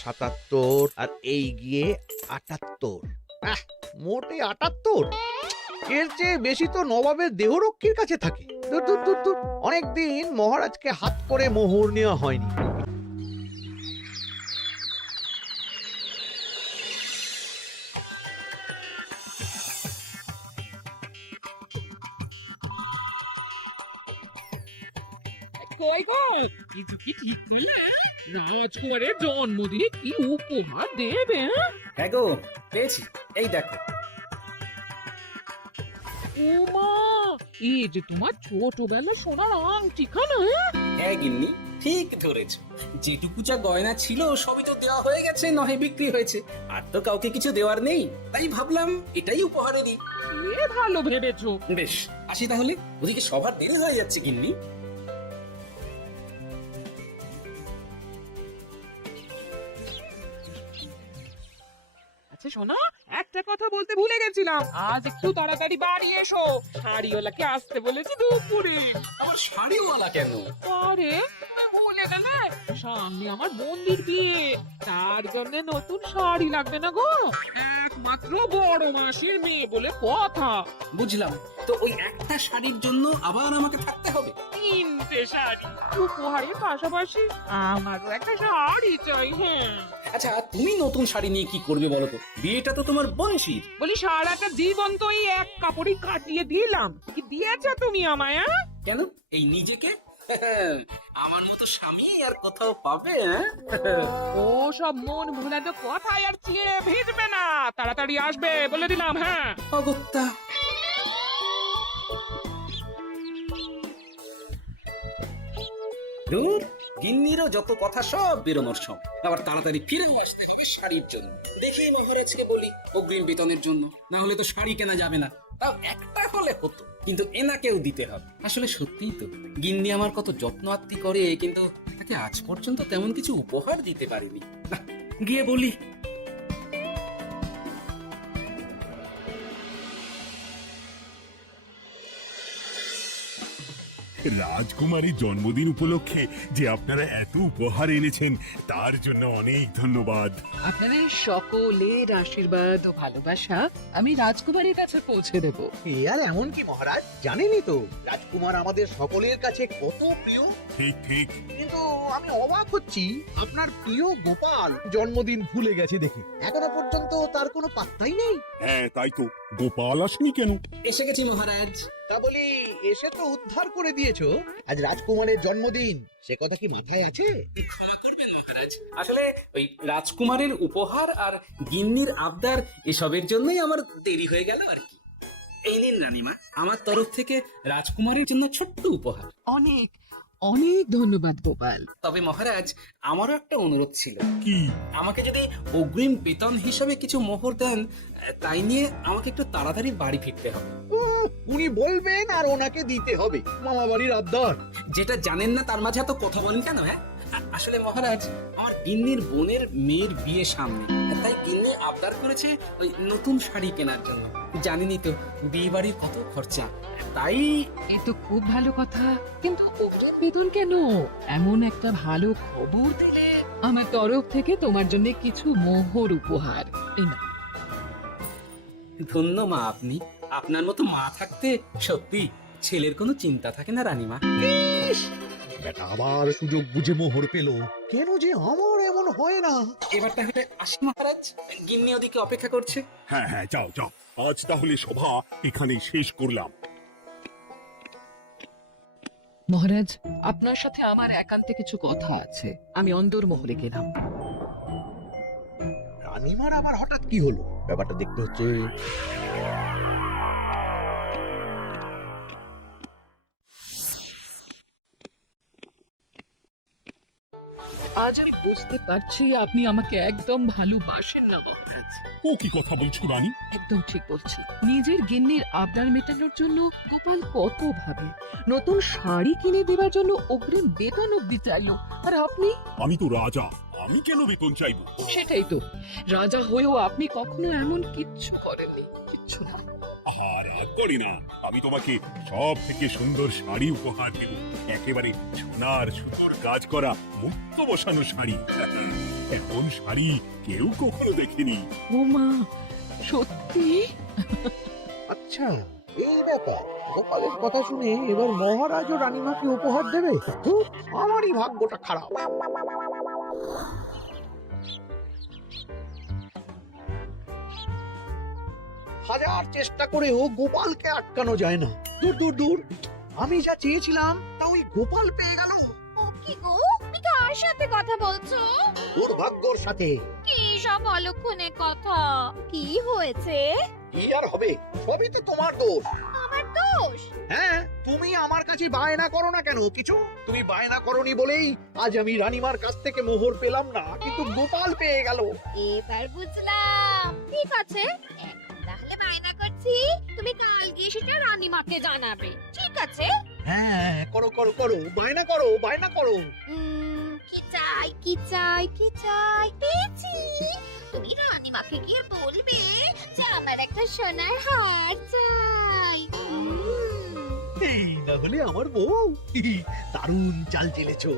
৭৭ আর এই গিয়ে ৭৮। মোটে ৭৮। এর চেয়ে বেশি তো নবাবের দেহরক্ষীর কাছে থাকে। দূর দূর দূর দূর, অনেকদিন মহারাজকে হাত করে মোহর নেওয়া হয়নি। কই গো, কিছু কি ঠিক করলে? রাজকুমারের জন্মদিনে কি উপহার দেবে? হ্যাঁ গো, পেয়েছি, এই দেখো। ও মা, এই যে তোমার ছোটবেলা সোনার আংটিখানা। হ্যাঁ গিন্নি, ঠিক ধরেছ। যেটুকু যা গয়না ছিল সবই তো দেওয়া হয়ে গেছে, নহে বিক্রি হয়েছে। আর তো কাউকে কিছু দেওয়ার নেই, তাই ভাবলাম এটাই উপহারে দিই। এ ভালো ভেবেছো। বেশ, আসি তাহলে, ওদিকে সবার দেরি হয়ে যাচ্ছে গিন্নি। আচ্ছা শোনো, একটা কথা বলতে ভুলে গেছিলাম, আজ একটু তাড়াতাড়ি বাড়ি এসো। শাড়িওয়ালাকে আসতে বলেছি দুপুরে। আমার শাড়িওয়ালা কেন? আরে তুমি ভুলে গেলে, সামনে আমার বোনদের বিয়ে, তার জন্য নতুন শাড়ি লাগবে না গো। একমাত্র বড় মাসির মেয়ে বলে কথা। বুঝলাম, তো ওই একটা শাড়ির জন্য আবার আমাকে থাকতে হবে? 3টে শাড়ি উপহারের পাশাপাশি আমারও একটা শাড়ি চাই। হ্যাঁ আচ্ছা, তুমি নতুন শাড়ি নিয়ে কি করবে বলো তো? বিয়েটা তো তোমার বংশীর। বলি, সারাটা জীবন তো এই এক কাপড়ই কাটিয়ে দিলাম, কি দিয়েছো তুমি আমায়? কেন, এই নিজেকে আমার মতো স্বামী আর কোথাও পাবে? ও সব মন ভোলানো কথায় আর চিড়ে ভিজবে না, তাড়াতাড়ি আসবে বলে দিলাম। হ্যাঁ অগত্যা। দূর, গিন্নিরও যত কথা সব বেরোনোর সব। আবার তাড়াতাড়ি ফিরে আসতে হবে শাড়ির জন্য। দেখি মহারাজকে বলি অগ্রিম বেতনের জন্য, না হলে তো শাড়ি কেনা যাবে না। তাও একটা হলে হতো, কিন্তু এনাকেও দিতে হবে। আসলে সত্যিই তো, গিন্নি আমার কত যত্ন আত্তি করে, কিন্তু তাকে আজ পর্যন্ত তেমন কিছু উপহার দিতে পারিনি। না, গিয়ে বলি। রাজকুমারীর জন্মদিন উপলক্ষে যে আপনারা এত উপহার এনেছেন তার জন্য অনেক ধন্যবাদ। আপনাদের সকলের আশীর্বাদ ও ভালোবাসা আমি রাজকুমারীর কাছে পৌঁছে দেব। এ আর এমন কি মহারাজ, জানেনই তো রাজকুমার আমাদের সকলের কাছে কত প্রিয়। ঠিক ঠিক। কিন্তু আমি অবাক হচ্ছি, আপনার প্রিয় গোপাল জন্মদিন ভুলে গেছে দেখে এখনো পর্যন্ত তার কোনো পাত্তাই নেই। হ্যাঁ তাই তো, গোপাল আসেনি কেন? এসে গেছি মহারাজ। তা বলি, এসে তো উদ্ধার করে দিয়েছো। আজ রাজকুমারের জন্মদিন, সে কথা কি মাথায় আছে? ক্ষমা করবেন মহারাজ, আসলে ওই রাজকুমারের উপহার আর গিন্নির আবদার এসবের জন্যই আমার দেরি হয়ে গেল আর কি। এই নিন রানীমা, আমার তরফ থেকে রাজকুমারের জন্য ছোট্ট উপহার। অনেক অনেক ধন্যবাদ গোপাল। তবে মহারাজ, আমারও একটা অনুরোধ ছিল। কি? আমাকে যদি অগ্রিম বেতন হিসাবে কিছু মোহর দেন, তাই নিয়ে আমাকে একটু তাড়াতাড়ি বাড়ি ফিরতে হবে। উনি বলবেন আর ওনাকে দিতে হবে, মামা বাড়ির আবদার। যেটা জানেন না তার মাঝে এত কথা বলেন কেন? হ্যাঁ, আসলে মহারাজ, আমার গিন্নির বোনের মেয়ের বিয়ে সামনে, তাই গিন্নি আবদার করেছে ওই নতুন শাড়ি কেনার জন্য। জানেনই তো বিয়ে বাড়ির কত খরচা, তাই। এ তো খুব ভালো কথা, কিন্তু অগ্রিম বেতন কেন? এমন একটা ভালো খবর দিলে আমার তরফ থেকে তোমার জন্য কিছু মোহর উপহার। এই নাও। ধন্য মা আপনি, আপনার মতো মা থাকতে সত্যি ছেলের কোনো চিন্তা থাকে না রানীমা। বেটা আবার সুযোগ বুঝে মোহর পেল, কেন যে আমার এমন হয় না। এবার তাহলে আসি মহারাজ, গিন্নি ওদিকে অপেক্ষা করছে। হ্যাঁ হ্যাঁ, যাও যাও, আজ তাহলে সভা এখানেই শেষ করলাম। মহারাজ, আপনার সাথে আমার একান্তে কিছু কথা আছে, আমি অন্দরমহলে গেলাম। রানীমার আবার হঠাৎ কি হলো, ব্যাপারটা দেখতে হচ্ছে। আজ আমি বুঝতে পারছি আপনি আমাকে একদম ভালোবাসেন না মহারাজ। ও কি কথা বলছো রানী? একদম ঠিক বলছি। নিজের গিন্নির আবদার মেটানোর জন্য গোপাল কত ভাবে, নতুন শাড়ি কিনে দেওয়ার জন্য অগ্রিম বেতন অব্দি চাইলো, আর আপনি? আমি তো রাজা, আমি কেন বেতন চাইবো? সেটাই তো, রাজা হয়েও আপনি কখনো এমন কিচ্ছু করেননি, কিচ্ছু না। আর রাগ করি না, আমি তোমাকে সব থেকে সুন্দর শাড়ি উপহার দেব, একেবারে সোনার সুন্দর কাজ করা মুক্ত বসানো শাড়ি। এমন শাড়ি কেউ কখনো দেখেনি। ও মা, সত্যি? আচ্ছা, এই ব্যাপার। গোপালের কথা শুনে এবার মহারাজ ও রানীমাকে উপহার দেবে। ধুর, আমারই ভাগ্যটা খারাপ। হাজার চেষ্টা করেও গোপালকে আটকানো যায় না। দূর দূর দূর, আমি যা চেয়েছিলাম তা ওই গোপাল পেয়ে গেল। ও কি গো, তুমি কার সাথে কথা বলছো? দুর্ভাগ্যর সাথে। কি সব অলক্ষণে কথা? কি হয়েছে? কি আর হবে, সবই তো তোমার দোষ। আমার দোষ? হ্যাঁ, তুমি আমার কাছে বায়না করো না কেন কিছু? তুমি বায়না করনি বলেই আজ আমি রানীমার কাছ থেকে মোহর পেলাম না, কিন্তু গোপাল পেয়ে গেল। এবার বুঝলাম। ঠিক আছে, এখন তাহলে বায়না করছি, তুমি কাল গিয়ে সেটা রানীমাকে জানাবে, ঠিক আছে? হ্যাঁ, করো করো করো, বায়না করো, বায়না করো। কি চাই, কি চাই, কি চাই? পেয়েছি। তুমি রানীমাকে গিয়ে বলবে যে আমার একটা সোনার হার চাই। এই না হলে আমার বউ। দারুণ চাল চেলেছো।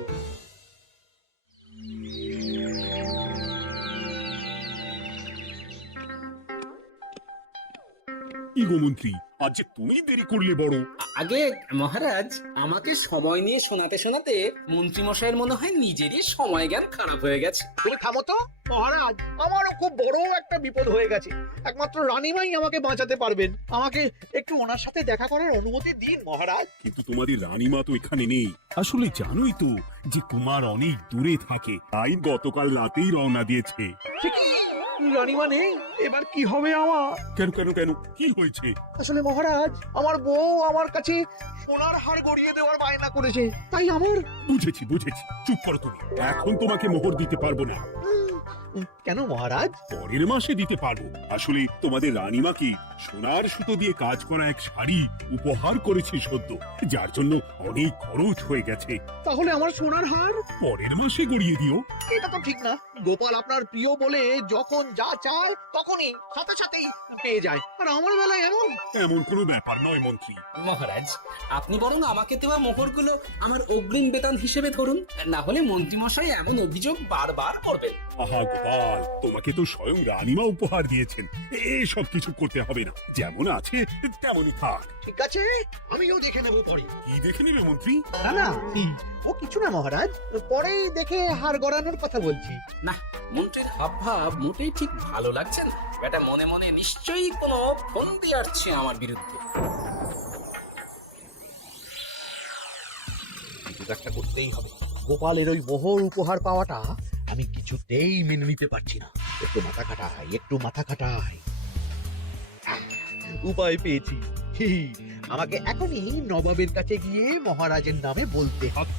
কি গো মন্ত্রী, আজ যে তুমি দেরি করলে বড়। আগে মহারাজ, আমাকে সময় নিয়ে শোনাতে শোনাতে মন্ত্রী মশাইয়ের মনে হয় নিজেরই সময় জ্ঞান খারাপ হয়ে গেছে। তুমি থামো তো মহারাজ, আমারও খুব বড় একটা বিপদ হয়ে গেছে। একমাত্র রানীমাই আমাকে বাঁচাতে পারবেন। আমাকে একটু ওনার সাথে দেখা করার অনুমতি দিন মহারাজ। কিন্তু তোমাদের রানীমা তো এখানে নেই। আসলে জানোই তো যে কুমার অনেক দূরে থাকে, তাই গতকাল রাতেই রওনা দিয়েছে। সে কি, রানীমা নেই? এবার কি হবে আমার? কেন কেন কেন, কি হয়েছে? আসলে মহারাজ, আমার বউ আমার কাছে সোনার হার গড়িয়ে দেওয়ার বায়না করেছে, তাই আমার। বুঝেছি বুঝেছি, চুপ করো তুমি। এখন তোমাকে মোহর দিতে পারবো না। কেন মহারাজ? পরের মাসে দিতে পারবো। আসলে তোমাদের রানীমাকে সোনার সুতো দিয়ে কাজ করা এক শাড়ি উপহার করেছি সদ্য, যার জন্য অনেক খরচ হয়ে গেছে। তাহলে আমার সোনার হার পরের মাসে গড়িয়ে দিও। এটা তো ঠিক না। গোপাল আপনার প্রিয় বলে যখন যা চায় তখনই সাথে সাথেই পেয়ে যায়, আর আমার বেলায় এমন। এমন কোনো ব্যাপার নয় মন্ত্রী। মহারাজ, আপনি বরং আমাকে দেওয়া মোহরগুলো আমার অগ্রিম বেতন হিসেবে ধরুন, না হলে মন্ত্রী মশাই এমন অভিযোগ বারবার করবেন। আহা গোপাল, তোমাকে তো স্বয়ং রানীমা উপহার দিয়েছেন, এসব কিছু করতে হবে না। যেমন আছে তেমনই থাক। ঠিক আছে, আমিও দেখে নেবো পরে। কি দেখে নেবে মন্ত্রী? না না, ও কিছু না মহারাজ, পরেই দেখে হার গড়ানোর কথা বলছি। না, মন্ত্রীর হাবভাব মোটেই ঠিক ভালো লাগছে না। বেটা মনে মনে নিশ্চয়ই কোনো ফন্দি আসছে আমার বিরুদ্ধে। কিছু একটা করতেই হবে। গোপালের ওই মোহর উপহার পাওয়াটা আমি কিছুতেই মেনে নিতে পারছি না। একটু মাথা খাটাই, একটু মাথা খাটাই। উপায় পেয়েছি। আমাকে এখনই নবাবের কাছে গিয়ে মহারাজের নামে বলতে হবে।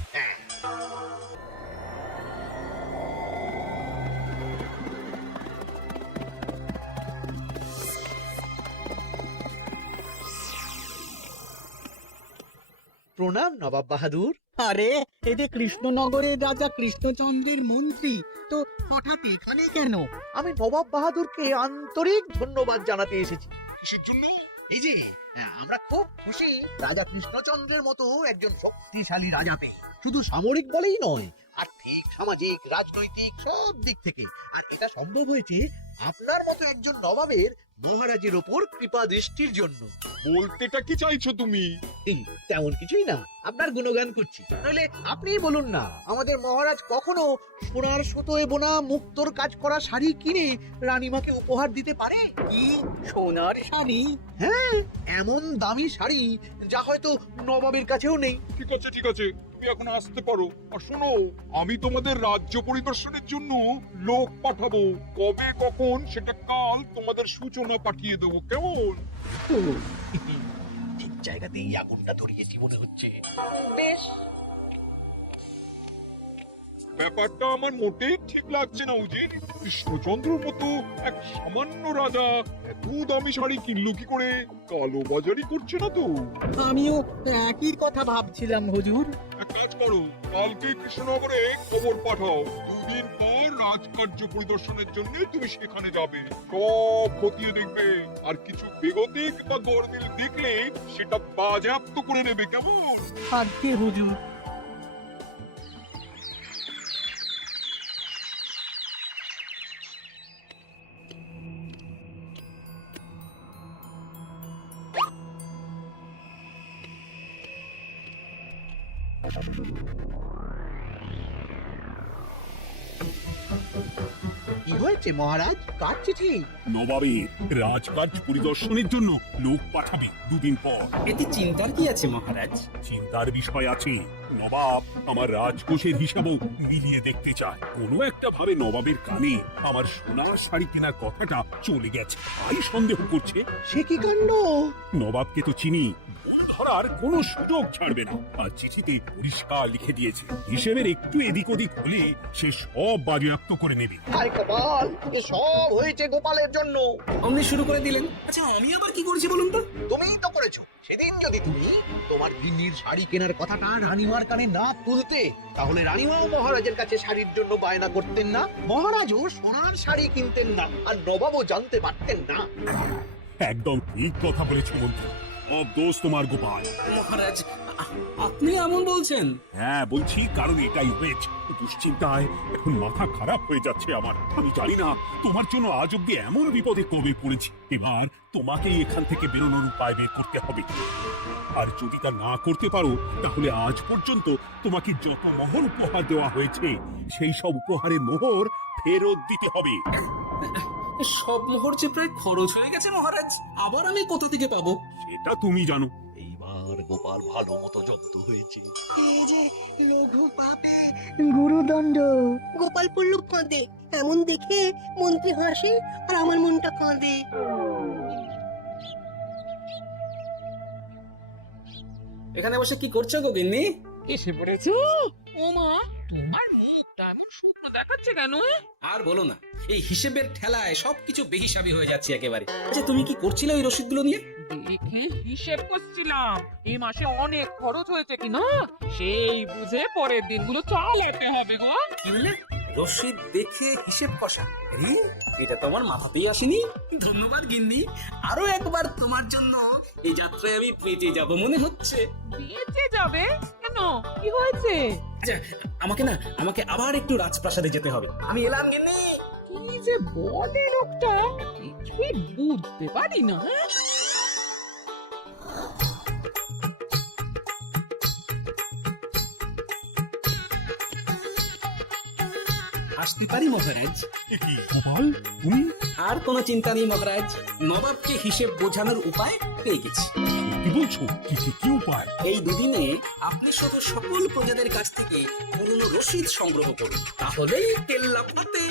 প্রণাম নবাব বাহাদুর। আরে, এই যে কৃষ্ণনগরের রাজা কৃষ্ণচন্দ্রের মন্ত্রী, তো হঠাৎ এখানে কেন? আমি নবাব বাহাদুরকে আন্তরিক ধন্যবাদ জানাতে এসেছি। কিসের জন্য? এই যে আমরা খুব খুশি রাজা কৃষ্ণচন্দ্রের মতো একজন শক্তিশালী রাজা পেয়ে, শুধু সামরিক বলেই নয়, আর্থিক, সামাজিক, রাজনৈতিক সব দিক থেকে। আর এটা সম্ভব হয়েছে আপনার মতো একজন নবাবের মহারাজের ওপর কৃপা দৃষ্টির জন্য। বলতেটা কি চাইছো তুমি? তেমন কিছুই না, আপনার গুণগান করছি। তাহলে আপনিই বলুন না, আমাদের মহারাজ কখনো সোনার সুতোয় বোনা মুক্তোর কাজ করা শাড়ি কিনে রানীমাকে উপহার দিতে পারে? কি সোনার শাড়ি? হ্যাঁ, এমন দামি শাড়ি যা হয়তো নবাবের কাছেও নেই। ঠিক আছে ঠিক আছে, তুমি এখন আসতে পারো। আর শোনো, আমি তোমাদের রাজ্য পরিদর্শনের জন্য লোক পাঠাবো। কবে কখন সেটা কাল তোমাদের সূচনা পাঠিয়ে দেবো, কেমন? তো, ঠিক জায়গাতেই আগুনটা ধরিয়েছি মনে হচ্ছে। বেশ, ব্যাপারটা আমার মোটেই ঠিক লাগছে না উজির। কৃষ্ণচন্দ্রর মতো এক সামান্য রাজা এত দামি শাড়ি কিনলো কি করে? কালো বাজারি করছে না তো? আমিও একই কথা ভাবছিলাম হুজুর। এক কাজ করো, কালকে কৃষ্ণনগরে খবর পাঠাও। দুদিন পর রাজকার্য পরিদর্শনের জন্য তুমি সেখানে যাবে। সব খতিয়ে দেখবে, আর কিছু বেগতিক বা গরমিল দেখলে সেটা বাজেয়াপ্ত করে নেবে, কেমন? আর কে হুজুর? কি হয়েছে মহারাজ, কার চিঠি? নবাবের রাজকার্য পরিদর্শনের জন্য লোক পাঠাবে দুদিন পর। এতে চিন্তার কি আছে মহারাজ? চিন্তার বিষয় আছে। নবাব আমার রাজকোষের হিসাবও মিলিয়ে দেখতে চায়। কোনো একটা ভাবে নবাবের কানে আমার সোনার শাড়ি কেনার কথাটা চলে গেছে, তাই সন্দেহ করছে। সে কি কাণ্ড! নবাবকে তো চিনি, ভুল ধরার কোনো সুযোগ ছাড়বে না। আর চিঠিতে পরিষ্কার লিখে দিয়েছে, হিসেবের একটু এদিক ওদিক হলে সে সব বাজেয়াপ্ত করে নেবে। হায় কপাল, এ সব হয়েছে গোপালের জন্য। অমনি শুরু করে দিলেন। আচ্ছা আমি আবার কি করেছি বলুন তো? তুমিই তো করেছো। সেদিন যদি তুমি তোমার গিন্নির শাড়ি কেনার কথাটা রানীমার কানে না তুলতে, তাহলে রানীমাও মহারাজের কাছে শাড়ির জন্য বায়না করতেন না, মহারাজও সোনার শাড়ি কিনতেন না, আর নবাবও জানতে পারতেন না। একদম ঠিক কথা বলেছে মন্ত্রী, সব দোষ তোমার গোপাল। মহারাজ আপনি এমন বলছেন? হ্যাঁ বলছি, কারণ এটাই হয়েছে। দুশ্চিন্তায় এখন মাথা খারাপ হয়ে যাচ্ছে আমার। আমি জানি না তোমার জন্য আজ অব্দি এমন বিপদে কবে পড়েছি। এবার তোমাকে এখান থেকে বেরোনোর উপায় বের করতে হবে। আর যদি তা না করতে পারো, তাহলে আজ পর্যন্ত তোমাকে যত মোহর উপহার দেওয়া হয়েছে, সেই সব উপহারের মোহর ফেরত দিতে হবে। সব মোহর যে প্রায় খরচ হয়ে গেছে মহারাজ, আবার আমি কোথা থেকে পাবো? সেটা তুমি জানো। এইবার গোপাল ভালো মতো জব্দ হয়েছে। এই যে লঘু পাপে গুরুদণ্ড। গোপাল পড়ল কাঁদে, এমন দেখে মন্ত্রী হাসে আর আমার মনটা কাঁদে। এখানে বসে কি করছো গো গিন্নি? এসে পড়েছো? ও মা, তোমার মুখটা এমন শুকনো দেখাচ্ছে কেন? আর বলো না, এই হিসেবের ঠেলায় সবকিছু বেহিসাবি হয়ে যাচ্ছে একেবারে। আচ্ছা তুমি কি করছিলে ওই রসিদগুলো নিয়ে? দেখে হিসেব করছিলাম এই মাসে অনেক খরচ হয়েছে কিনা, সেই বুঝে পরের দিনগুলো চালাতে হবে গো। কি বললে? রসিদ দেখে হিসেব কষা? আরে, এটা তো আমার মাথাতেই আসেনি। ধন্যবাদ গিন্নি, আরো একবার তোমার জন্য এই যাত্রায় আমি বেঁচে যাব মনে হচ্ছে। বেঁচে যাবে কেন? কি হয়েছে? আচ্ছা আমাকে আবার একটু রাজপ্রাসাদে যেতে হবে। আমি এলাম গিন্নি। কি যে বলে লোকটা, কিছুই বুঝতে পারি না। আসতে পারি মহারাজ? এ কি গোপাল, তুমি? আর কোনো চিন্তা নেই মহারাজ, নবাবকে হিসেব বোঝানোর উপায় পেয়ে গেছি। কি বলছো? কি উপায়? এই দুদিনে আপনি শুধু সকল প্রজাদের কাছ থেকে পুরনো রসিদ সংগ্রহ করুন, তাহলেই কেল্লা ফাতে।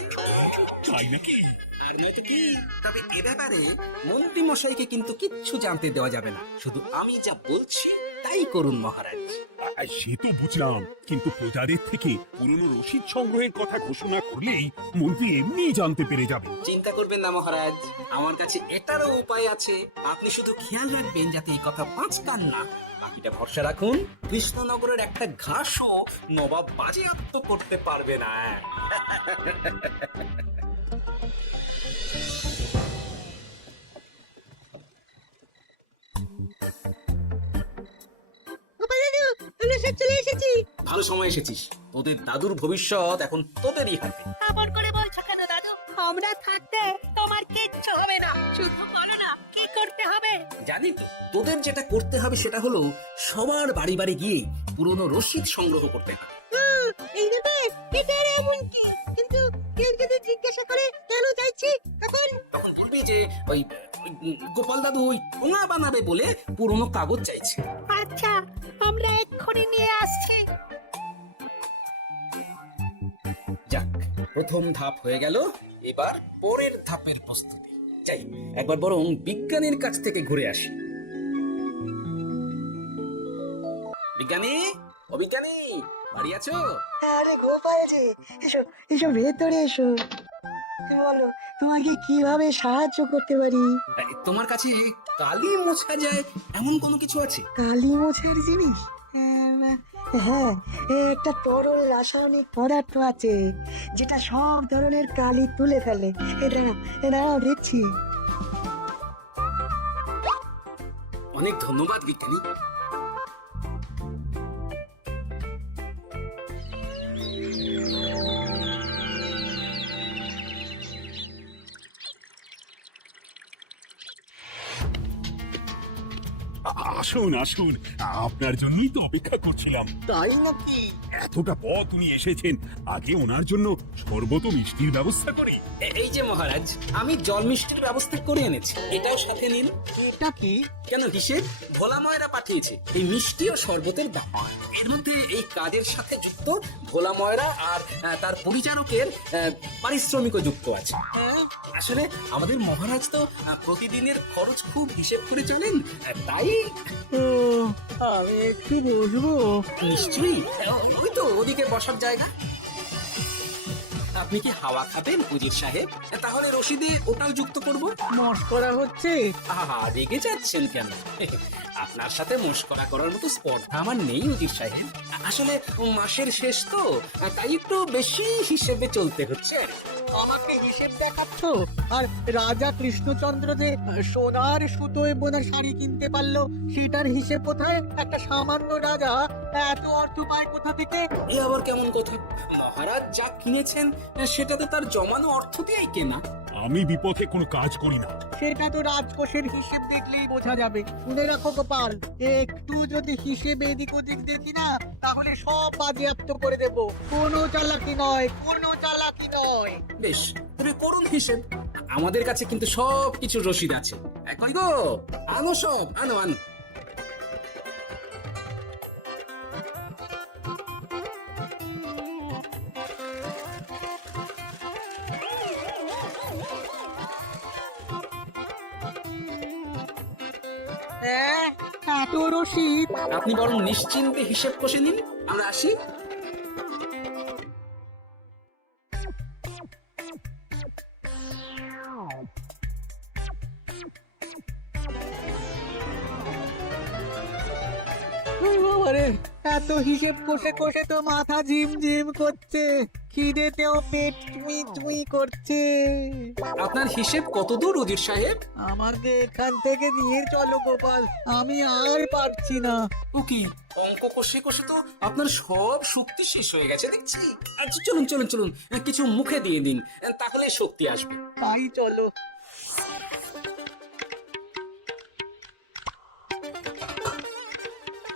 তাই নাকি? আর নয়তো কি? তবে এ ব্যাপারে মন্ত্রী মশাইকে কিন্তু কিচ্ছু জানতে দেওয়া যাবে না। শুধু আমি যা বলছি তাই করুন মহারাজ। সে তো বুঝলাম, কিন্তু প্রজাদের থেকে পুরনো রসিদ সংগ্রহের কথা ঘোষণা করলেই মন্ত্রী এমনিই জানতে পেরে যাবে। চিন্তা করবেন না মহারাজ, আমার কাছে এটারও উপায় আছে। আপনি শুধু খেয়াল রাখবেন যাতে এই কথা বাঁচতান না। বাকিটা ভরসা রাখুন, কৃষ্ণনগরের একটা ঘাসও নবাব বাজেয়াপ্ত করতে পারবে না। গোপাল দাদু, আমরা সব চলে এসেছি। ভালো সময় এসেছিস, তোদের দাদুর ভবিষ্যৎ এখন তোদেরই হাতে। আবার করে বলছো কেন দাদু? আমরা থাকতে তোমার কিচ্ছু হবে না, শুধু বলো না কি করতে হবে। জানি তো, তোদের যেটা করতে হবে সেটা হলো সবার বাড়ি বাড়ি গিয়ে পুরনো রসিদ সংগ্রহ করতে হবে। এই ব্যাপার, এটা আর এমন কি? কিন্তু কেউ যদি জিজ্ঞাসা করে কেন যাচ্ছি, তখন তখন বলবি যে ওই গোপাল দাদু ওই ঠোঙা বানাবে বলে পুরনো কাগজ চাইছে। আচ্ছা, আমরা এক্ষুনি নিয়ে আসছি। যাক, প্রথম ধাপ হয়ে গেল, এবার পরের ধাপের প্রস্তুতি। যাই একবার বরং বিজ্ঞানীর কাছ থেকে ঘুরে আসি। বিজ্ঞানী, ও বিজ্ঞানী, বাড়ি আছো? আরে গোপাল যে, এসো এসো ভেতরে এসো। বলো, তোমাকে কিভাবে সাহায্য করতে পারি? তোমার কাছে কালি মোছা যায় এমন কোনো কিছু আছে? কালি মোছার জিনিস? হ্যাঁ, একটা তরল রাসায়নিক পদার্থ আছে যেটা সব ধরনের কালি তুলে ফেলে। এটা দেখছি। অনেক ধন্যবাদ বিজ্ঞানী। আসুন আসুন, আপনার জন্যই তো অপেক্ষা করছিলাম। তাই নাকি? এতটা পথ উনি এসেছেন, আগে ওনার জন্য শরবত ও মিষ্টির ব্যবস্থা করি। এই যে মহারাজ, আমি জল মিষ্টির ব্যবস্থা করে এনেছি, এটাও সাথে নিন। এটা কি? কেন হিসেব? ভোলা ময়রা পাঠিয়েছে এই মিষ্টি ও শরবতের দাম। এর মধ্যে এই কাজের সাথে যুক্ত ভোলা ময়রা আর তার পরিচারকের পারিশ্রমিকও যুক্ত আছে। আসলে আমাদের মহারাজ তো প্রতিদিনের খরচ খুব হিসেব করে চলেন, তাই আমি একটু বসবো? নিশ্চয়ই। ওই তো ওদিকে বসার জায়গা। আপনি কি হাওয়া খাবেন উজির সাহেব? তাহলে রশিদে ওটাও যুক্ত করব। মস্করা হচ্ছে? আহা, রেগে যাচ্ছেন কেন? আপনার সাথে মস্করা করার মতো স্পর্ধা আমার নেই উজির সাহেব। আসলে মাসের শেষ তো, তাই একটু বেশি হিসেবে চলতে হচ্ছে। আমাকে হিসেব দেখাচ্ছ? আর রাজা কৃষ্ণচন্দ্র যে সোনার সুতোয় বোনা শাড়ি কিনতে পারলো, সেটার হিসেব কোথায়? একটা সামান্য রাজা এত অর্থ পায় কোথা থেকে? এ আবার কেমন কথা? মহারাজ যা কিনেছেন সেটা তো তার জমানো অর্থ দিয়েই কেনা। আমি বিপথে কোনো কাজ করি না। সেটা তো রাজকোষের হিসেব দেখলেই বোঝা যাবে। শুনে রাখো গোপাল, একটু যদি হিসেব এদিক ওদিক দেখি না, তাহলে সব বাজেয়াপ্ত করে দেব। কোনো চালাকি নয়, কোনো চালাকি নয়। বেশ, তবে করুন হিসেব। আমাদের কাছে কিন্তু সব কিছু রসিদ আছে। কই গো, আনো সব, আনো আনো। এত রসিদ? আপনি বরং নিশ্চিন্তে হিসেব কষে নিন, আমরা আসি। বাবারে, এত হিসেব কষে কষে তো মাথা ঝিমঝিম করছে, খিদেতেও পেট চুই চুই করছে। আপনার হিসেব কত দূর উজির সাহেব? আমাকে এখান থেকে নিয়ে চলো গোপাল, আমি আর পারছি না। ও কি, অঙ্ক কষে কষে তো আপনার সব শক্তি শেষ হয়ে গেছে দেখছি। আচ্ছা চলুন চলুন চলুন, কিছু মুখে দিয়ে দিন, তাহলে শক্তি আসবে। তাই চলো।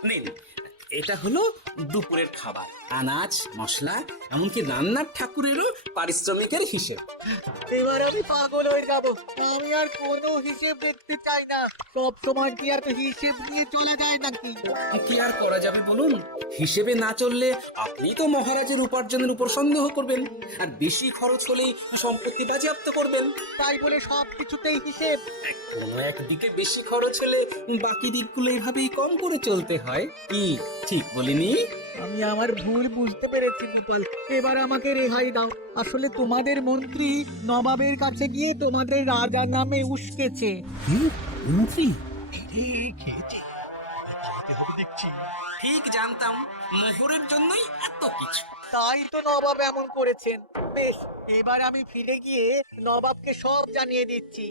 নিন, এটা হলো দুপুরের খাবার, আনাজ মশলা এমনকি রান্নার ঠাকুরেরও পারিশ্রমিকের হিসেব। এবার আমি পাগল হয়ে যাব। আমি আর কোনো হিসেব দেখতে চাই না। সব সময় কি আর হিসেব নিয়ে চলা যায় নাকি? কি আর করা যাবে বলুন? হিসেবে না চললে আপনি তো মহারাজের উপার্জনের উপর সন্দেহ করবেন, আর বেশি খরচ হলেই সম্পত্তি বাজেয়াপ্ত করবেন। তাই বলে সব কিছুতেই হিসেব? কোনো একদিকে বেশি খরচ হলে বাকি দিকগুলো এইভাবেই কম করে চলতে হয়। কি ঠিক বলিনি? আমি আমার ভুল বুঝতে পেরেছি গোপাল, এবার আমাকে রেহাই দাও। আসলে তোমাদের মন্ত্রী নবাবের কাছে গিয়ে তোমাদের রাজার নামে উস্কেছে। মন্ত্রী? খেয়েছি, পালাতে হবে দেখছি। ঠিক জানতাম, মোহরের জন্যই এত কিছু। তাই তো নবাব এমন করেছেন। বেশ, এবার আমি ফিরে গিয়ে নবাবকে সব জানিয়ে দিচ্ছি।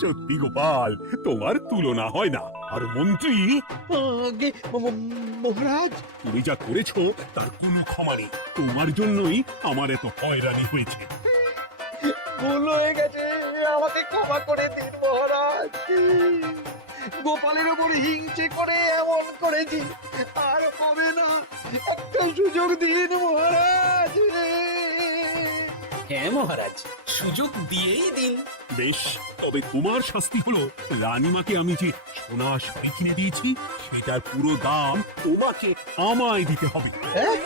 সত্যি গোপাল, তোমার তুলনা হয় না। আর মন্ত্রী, আগে মহারাজ, তুমি যা করেছো তার কোনো ক্ষমা নেই। তোমার জন্যই আমার এত হয়রানি হয়েছে। ভুল হয়ে গেছে, আমাকে ক্ষমা করে দিন মহারাজ। গোপালের ওপর হিংসে করে এমন করেছি, আর হবে না। একটা সুযোগ দিন মহারাজ। হ্যাঁ মহারাজ, সুযোগ দিয়েই দিন। বেশ, তবে তোমার শাস্তি হলো রানীমাকে আমি যে সোনা শাড়ি কিনে দিয়েছি সেটার পুরো দাম তোমাকে আমায় দিতে হবে। হ্যাঁ?